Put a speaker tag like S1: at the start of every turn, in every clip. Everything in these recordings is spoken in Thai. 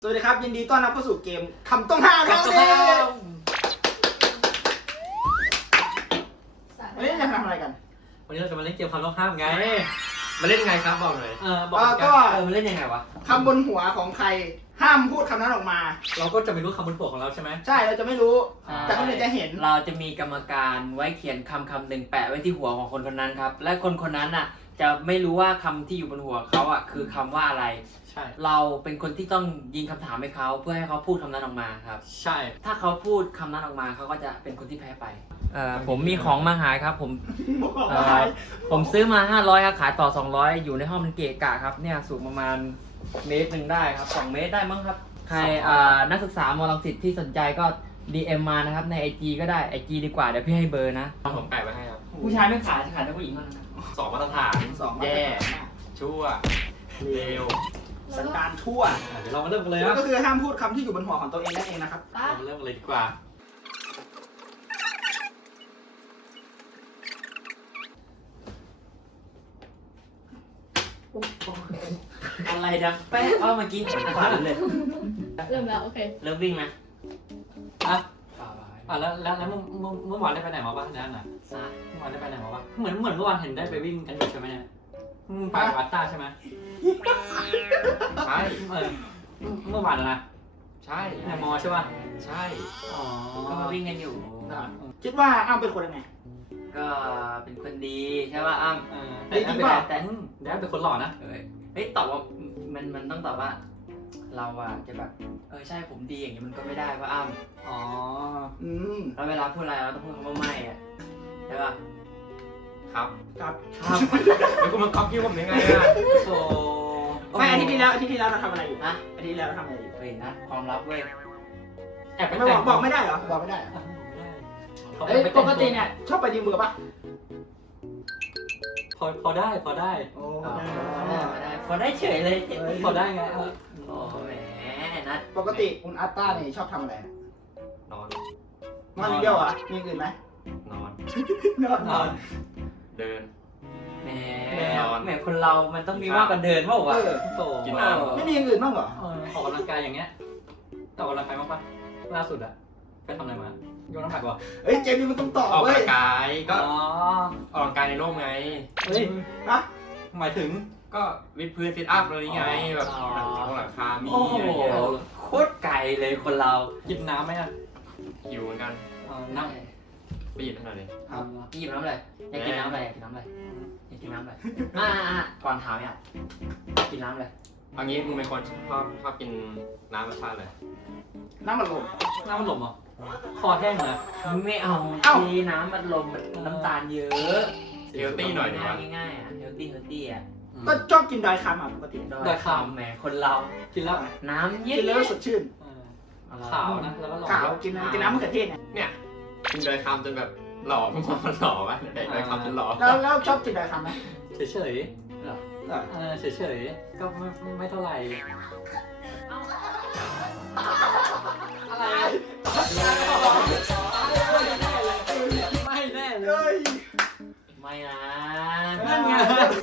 S1: สวัสดีครับยินดีต้อนรับเข้าสู่เกมคำต้องห้ามครับวันนี้จะทำอะไรกัน
S2: วันนี้เราจะมาเล่นเกมคำต้องห้ามไง
S3: มาเล่นไงครับบอกหน่อย
S2: บอกกันมันเล่นยังไงวะ
S1: คำบนหัวของใครห้ามพูดคำนั้นออกมา
S2: เราก็จะไม่รู้คำบนหัวของเราใช่ไหม
S1: ใช่เราจะไม่รู้แต่คนอื่นจะเห็น
S4: เราจะมีกรรมการไว้เขียนคำหนึ่งแปะไว้ที่หัวของคนคนนั้นครับ และคนคนนั้นน่ะจะไม่รู้ว่าคำที่อยู่บนหัวเขาอ่ะคือคำว่าอะไร
S2: ใช่
S4: เราเป็นคนที่ต้องยิงคำถามให้เขาเพื่อให้เขาพูดคำนั้นออกมาครับ
S2: ใช่
S4: ถ้าเขาพูดคำนั้นออกมาเขาก็จะเป็นคนที่แพ้ไปผมมีของมาหายครับผมซื้อมา500ครับขายต่อ200อยู่ในห้องมันเกะกะครับเนี่ยสูงประมาณ1 เมตรได้ครับ2 เมตรได้มั้งครับใครนักศึกษามอลังสิตที่สนใจก็ DM มานะครับใน IG ก็ได้ IG ดีกว่าเดี๋ยวพี่ให้เบอร์นะ
S3: ผมแปะไว้ให้ครับ
S4: ผู้ชายไม่ขายจะขายแต่ผู้หญิงเท่านั้นนะ
S3: 2 มาตรฐาน
S1: แย่
S3: ชั่วเลว
S1: สันดานทั่ว
S2: เดี๋ยวเรามาเริ่มกันเลยนะ
S1: ก็คือห้ามพูดคำที่อยู่บนหัวของตัวเองนั่นเองนะครับ
S2: เรามาเริ่มกันเลยดีกว่า
S4: อะไรดังแป๊ะเมื่อกี้ฝันเลย
S5: เริ่มแล้วโอเค
S4: เริ่มวิ่งนะ
S2: แล้วเมื่อวานได้ไปไหนมาบ้างนั่นน่ะเมื่อวานได้ไปไหนมาบ้างเหมือนเมื่อวานเห็นได้ไปวิ่งกันอยู่ใช่ไหมเนี่ยไปวัดต้าใช่ไหม
S3: ใช่
S2: เมื่อวานนะ
S3: ใช่
S2: ในมอใช่ป่ะ
S3: ใช่
S2: อ๋อ
S4: ก็มาวิ่งกันอยู่
S1: คิดว่าอ้ำเป็นคนยังไง
S4: ก็เป็นคนดีใช่ป่ะอ้ำ
S2: แต่ได้เป็นคนหล่อนะ
S4: เฮ้ยตอบว่ามันต้องตอบว่า เราอะจะแบบใช่ผมดีอย่างนี้มันก็ไม่ได้ป่ะอ้ำ
S2: อ๋อ
S4: แล้วเวลาพูดอะไรเราต้องพูดคำว่าไม่อะใช่ป่ะ
S3: ครับ
S1: ครับ
S4: ครับ
S3: แล้วคุณมาก๊อปปี้ผมยังไงอ่ะ
S2: โอ้
S1: ไม่อาทิตย์ที่แล้วเราทำอะไรอยู่
S4: นะ
S1: อาทิตย์ที่แล้วเราทำอะไรอยู่
S4: เฮ้ยนะความลับเว้ย
S2: แอบไป
S1: ไม่
S2: แต่
S1: บอกไม่ได้เหรอบอกไม่ได้เหรอเอ้ยปกติเนี่ยชอบไปยืมเบอร์ป่ะ
S2: พอได้
S1: โอ้
S4: พอได้เฉยเลย
S2: พอได้ไง
S4: โอ้แหมนัด
S1: ปกติคุณอัตตาเนี่ยชอบทำอะไร
S3: นอน
S1: นอนอย่างเดียวเหรอมีอย่างอื่นไหม
S3: นอน
S1: นอน
S3: เดิน
S4: แหม
S3: นอน
S4: แหมคนเรามันต้องมีมากกว่าเดินเปล่าวะ
S2: โต
S3: กินน้ำ
S1: ไม่มีอย่างอื่นบ้างเหรอ
S2: ออกกำลังกายอย่างเงี้ยออกกำลังกายมากปะล่าสุดอะไปทำอะไรมาโยนน้ำหนักวะ
S1: เฮ้ยเจมส์นี่มันต้องตอบ
S3: ออก
S1: เว้
S3: กำ
S1: ย
S3: ลังกายก็
S2: อ๋อ
S3: ออกกำลังกายในร่มไง
S2: เฮ้ย
S1: ฮะ
S2: หมายถึง
S3: ก็วิดพื้นฟิตอัพอะไรไงแบบหลังคามี
S4: โอ้โห
S3: อะไรเงี้ย
S4: โคตรไกลเลยคนเรา
S2: กินน้ำไหมอะ
S3: หิวเหมือนกัน
S2: น้
S3: ไปหยิบให้หน่อยดิ
S4: หยิบน้ำเลยอยากกินน้ำอะไรอยากกินน้ำอะไรอยากกินน้ำอะไรก่อนถามเนี่ยกินน้ำอะไร
S3: เอางี้มึงเป็นคนชอบกินน้ำรสชาติเลย
S1: น้ำมันลม
S2: ำน้ำมันหลมเหรอคอแห้งเลย
S4: ไม่เอา
S1: เอ้า
S4: ทีน้ำมันลมน้ำตาลเยอะ
S3: เฮลตี้หน่อยดีวะ
S4: ง่ายๆอ่ะเฮลตี้อ่ะ
S1: ก็ชอบกินดอยคำอ่ะปกติ
S4: โดยคำแหมคนเรา
S2: กินแล้ว
S4: น้ำเย
S1: กินแล้ว
S4: อะ
S1: สดชื่น
S2: ขาวนะแล้วก็หล่อ
S1: ขาวกินน้ำมะเขือเทศเนี่ย
S3: เนี่ยกินโดยคำจนแบบหล่อมึงว่ามันหล่อวะโดยคำจนหล่อ
S1: แล้วชอบกินดอยคำไหม
S2: เฉย
S4: เหรอ
S2: เฉยก็ไม่เท่าไหร่อะไรไม่แน่เล
S1: เฮ้
S2: ย
S1: ย
S4: ไม่นะ
S2: นั่นไง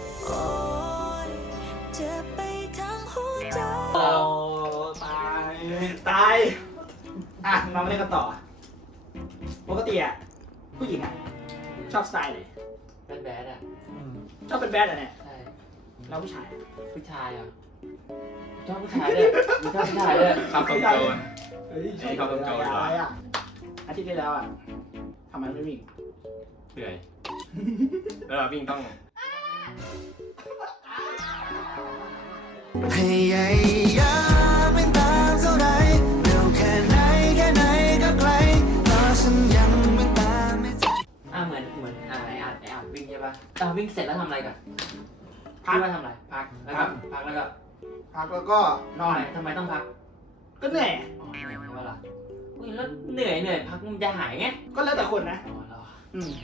S5: จะไปทั้งหัวใจ
S2: โอ้ตาย
S1: อ่ะเรามาเล่นกันต่อ ปกติอ่ะผู้หญิงอ่ะชอบสไตล์เลย
S4: แบดอ่ะ
S1: ชอบเป็นแบดอ่ะเนี่ย
S4: ใช่
S1: แล้วผู้ชาย
S4: ผู้ชายอ่ะชอบผู้ชายด้วยชอบผู้ชายด้วย
S3: ชอบคนโจร
S1: เฮ้ย
S3: ชอบเป็นโจรเหรอ
S1: อะไรอ่ะอาทิตย์ที่แล้วอ่ะทำไมไม่วิ่ง
S3: เหนื่อยแล้วเราวิ่งต้อง
S6: พยายามเป็นตามเท่าไรเร็วแค่ไหนก็ไกลเพราะฉันยังไม่ตามไม่ทัน
S4: เหมือนไอ้อัดวิ่งใช่ป่ะวิ่งเสร็จแล้วทำอะไรกัน
S1: พัก
S4: คิดว่าทำอะไรพักแล้วก็พักแล้วก็
S1: พักแล้วก็นอน
S4: ทำไมต้องพัก
S1: ก็เหนื่อย
S4: อ๋อเหนื่อยใช่ป่ะล่ะอุ้ยแล้วเหนื่อยพักมันจะหายไง
S1: ก็แล้วแต่คนนะ
S4: อ๋อเหรอ
S1: อืม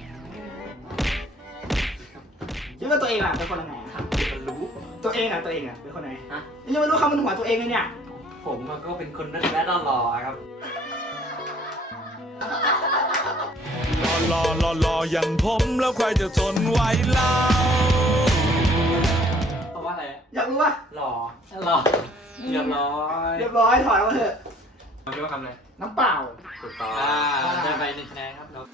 S1: คิดว่าตัวเองอ่ะเป็นคนยังไงอ่ะ
S4: มันรู้
S1: ตัวเองอ่ะเป็นคนไหน
S4: ฮะ
S1: ยังไม่รู้คำบนหัวตัวเองเลยเนี่ย
S4: ผมก็เป็นคนแรดหล่อๆครับ
S6: รออย่างผมแล้วใครจะทนไหวเล่า
S2: เพราะว่าอะไร
S1: อยากรู้ว่า
S4: หล่อ
S2: หรอเรียบร้อย
S1: เรียบร้อยถอดออกมาเถอะ
S3: มันคิดว่าคำอะไร
S1: น้ำเปล่า
S3: ถูกต้อง
S2: ได้ไป1คะแนนครับเรา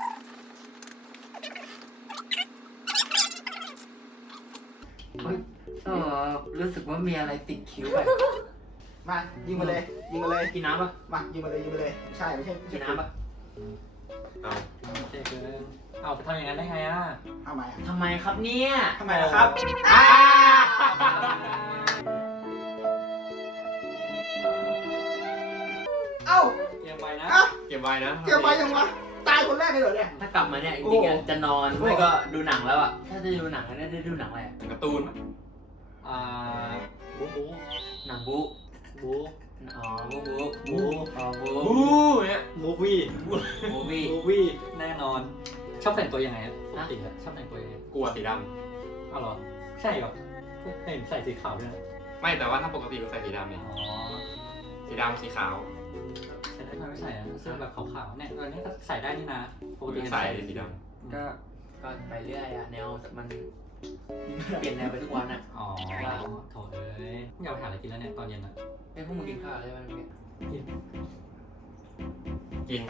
S4: รู้สึกว่ามีอะไรติดคิ้วไป
S1: มายิงมาเลยยิงมาเลย
S4: กินน้ำปะ
S1: มายิงมาเลยยิงมาเลยใช่ไม่ใช่
S4: กินน้ำปะ
S3: เอา
S2: โอเคเกินเอาไปทำอย่างนั้นได้ไงอ่ะ
S1: ทำไมอะ
S4: ทำไมครับเนี่ย
S1: ทำไมล่ะครับ เอ้า
S2: เตรียมไปนะ
S1: อ่ะ
S3: เก็บไว้นะ
S1: เกี่ยวไปยังวะตายคนแรกเลยเหรอเนี่ย
S4: ถ้ากลับมาเนี่ยจริงๆอะจะนอนไม่ก็ดูหนังแล้วอ่ะ ถ้าจะดูหนังเนี่ยได้ดูหนังอะไรอะ
S3: การ์ตูนมั้ย
S2: อ่าบูบู
S4: หนังบู๊
S2: บู
S4: อ๋อบู๊บู๊
S2: บู
S4: อ๋อบู๊
S3: อู้เนี่ย
S2: มูวี่
S4: มูวี่
S2: มูวี่แน่นอน ชอบแต่งตัวยังไงอะปกติอะชอบแต่งตัวยังไง
S3: กลัวสีด
S2: เอาเหรอใช่เหรอเห็นใส่สีขาวด้วยนะ
S3: ำไม่แต่ว่าถ้าปกติเราใส่สีดำเนี่ย
S2: อ๋อ
S3: สีดำสีขาว
S2: ใส่ได้ไหมไม่ใส่อะเสื้อแบบขาวๆเนี่ยเออเนี่ยก็ใส่ได้นี่นะปกติ
S3: ใส่สีด
S4: ก็ก็ไปเรื่อยอะแนวมันเปลี่ยนแนวไปทุกวันอะ
S2: อ๋อโถเอ้ยอยากไปหาอะไรกินแล้วเนี่ยตอนเย็นอะ
S4: ไอ้พวกมึงกินข้าวอะไรมันเนี่ย
S3: ำกิน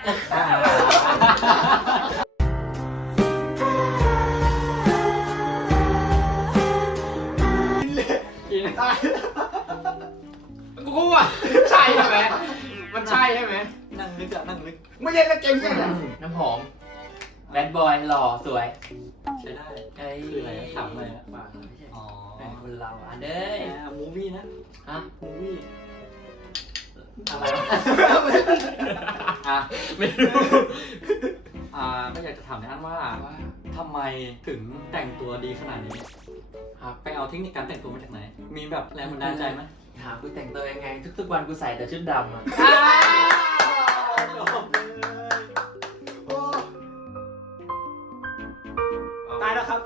S2: กิน
S1: ตาย
S3: กูว่าใช่ใช่ไหมมันใช่ใช่ไหม
S2: นั่งนึกอะนั่งนึก
S1: ไม่ใช่แล้วเกมเยี่ยเนี่ย
S4: น้ำหอมแบดบอยหล่อสวย
S2: ใช้ได้
S4: ไอ้
S2: คืออะไรอะถามอะไรอะ
S4: ป่าไม่ใช่
S2: อ๋อ
S4: เป็นคนเราอันเด้ย
S2: มูวี่นะ
S4: ฮะ
S2: มูวี่
S4: อะไรวะ
S2: อ่ะ
S3: ไม่รู้
S2: ก็อยากจะถามในอันว่าทำไมถึงแต่งตัวดีขนาดนี้
S4: ครับ
S2: ไปเอาเทคนิคการแต่งตัวมาจากไหน มีแบบแรงบันดาลใจไหม
S4: ถามกูแต่งตัวยังไง ทุกๆวันกูใส่แต่ชุดดำอะ
S1: โอ้ตายแล้วครับ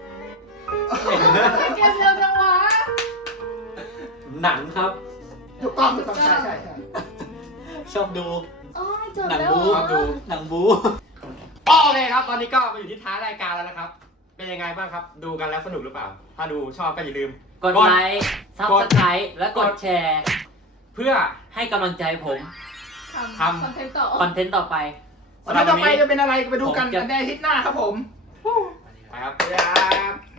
S5: เกมเร็วจังวะ
S2: หนังครับ
S1: ถูกต้องถูกต้องใช่ใช่ใช่
S2: ชอบดู
S5: อ๋อจบ
S2: หนัง
S5: แล้ว
S2: บู
S5: เหรอ
S2: หนังบู
S3: โอเคครับ ตอนนี้ก็มาอยู่ที่ท้ายรายการแล้วนะครับ เป็นยังไงบ้างครับ ดูกันแล้วสนุกหรือเปล่า ถ้าดูชอบก็อย่าลืม
S4: กดไลค์ซับสไครต์และกดแชร์
S3: เพื่อ
S4: ให้กำลังใจผม
S3: ทำ
S5: คอนเทนต์ต่อ
S4: คอนเทนต์ต่อไป
S1: วันนี้ต่อไปจะเป็นอะไรไปดูกันในอาทิตย์หน้าครับผม
S3: ไปครับ
S1: ครับ